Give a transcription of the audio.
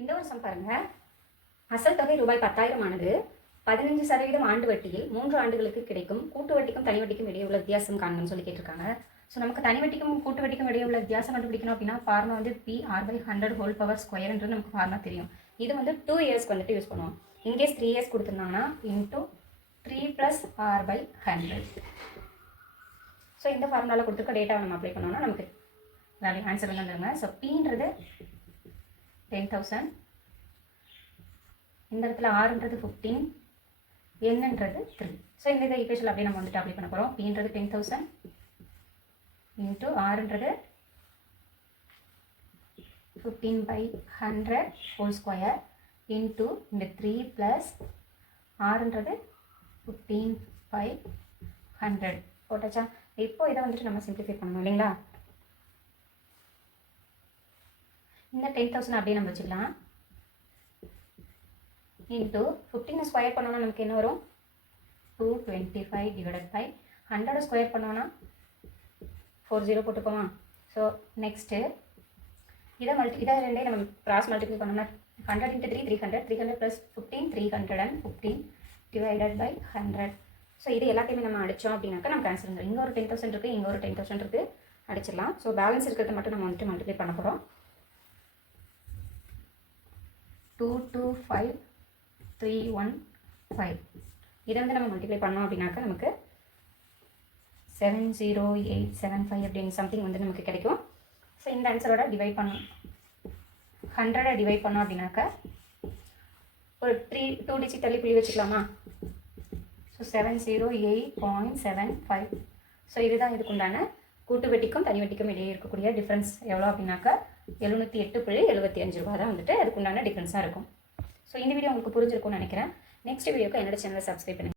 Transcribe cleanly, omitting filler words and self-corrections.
இந்த ஒரு சம் பாருங்க. அசல் தொகை ரூபாய் 10,000 ஆனது 15% ஆண்டு வட்டியில் 3 ஆண்டுகளுக்கு கிடைக்கும் கூட்டு வட்டிக்கும் தனி வட்டிக்கும் இடையே உள்ள வித்தியாசம் காண்கன்னு சொல்லி கேட்டிருக்காங்க. ஸோ நமக்கு தனி வட்டிக்கும் கூட்டு வட்டிக்கும் இடையே உள்ள வித்தியாசம் கண்டுபிடிக்கணும் அப்படின்னா ஃபார்மா வந்து PR/100 ஹோல் பவர் ஸ்கொயர்ன்றது நமக்கு ஃபார்மா தெரியும். இது வந்து 2 இயர்ஸ்க்கு வந்துட்டு யூஸ் பண்ணுவோம். இன்கேஸ் 3 இயர்ஸ் கொடுத்துருந்தாங்கன்னா இன்டூ 3 + R/100. ஸோ இந்த ஃபார்முலாவில் கொடுத்துருக்க டேட்டாவை நம்ம அப்ளை பண்ணோம்னா நமக்கு வேல்யூ ஆன்சர் வந்து வந்துடுங்க. ஸோ Pன்றது 10,000, இந்த இடத்துல Rன்றது 15, Nன்றது 3. ஸோ இந்த ஈக்குவேஷன் அப்படியே நம்ம வந்துட்டு அப்ளை பண்ண போகிறோம். Pன்றது 10,000 இன்ட்டு Rன்றது 15/100 ஹோல் ஸ்கொயர் இன்ட்டு இந்த 3 + Rன்றது 15/100 போட்டாச்சா? இப்போ இதை வந்துட்டு நம்ம சிம்பிளிஃபை பண்ணணும் இல்லைங்களா? இந்த 10,000 அப்படியே நம்ம வச்சுக்கலாம். இன்ட்டு 15 ஸ்கொயர் பண்ணோன்னா நமக்கு என்ன வரும்? 225 / 100 ஸ்கொயர் பண்ணோன்னா 40 போட்டுக்கோமா? ஸோ நெக்ஸ்ட்டு இதை ரெண்டே நம்ம கிராஸ் மல்டிப்ளை பண்ணோம்னா 100 × 3 300, 300 + 15 315 / 100. ஸோ இது எல்லாத்தையுமே நம்ம அடித்தோம் அப்படின்னாக்கா நமக்கு ஆன்சர் வந்துடும். இங்கே ஒரு 10,000 இருக்குது, இங்கே ஒரு 10,000 இருக்குது, அடிச்சிடலாம். ஸோ பேலன்ஸ் இருக்கிறத மட்டும் நம்ம வந்துட்டு மல்டிப்ளை பண்ண போகிறோம். 225,315 இதை வந்து நம்ம மல்டிப்ளை பண்ணோம் அப்படின்னாக்கா நமக்கு 70875 அப்படின்னு சம்திங் வந்து நமக்கு கிடைக்கும். ஸோ இந்த ஆன்சரோட டிவைட் பண்ணணும், 100 டிவைட் பண்ணோம் அப்படின்னாக்கா ஒரு 2 டிஜிட் தள்ளி புள்ளி வச்சுக்கலாமா? ஸோ 708.75. ஸோ இதுதான் இதுக்கு உண்டான கூட்டு வட்டிக்கும் தனி வட்டிக்கும் இடையே இருக்கக்கூடிய டிஃப்ரென்ஸ் எவ்வளோ அப்படின்னாக்கா 708.75 ரூபா தான் வந்துட்டு அதுக்கு உண்டான டிஃப்ரென்ஸாக இருக்கும். ஸோ இந்த வீடியோ உங்களுக்கு புரிஞ்சிருக்கும்னு நினைக்கிறேன். நெக்ஸ்ட் வீடியோக்கு என்னோட சேனலை சப்ஸ்கிரைப் பண்ணுங்கள்.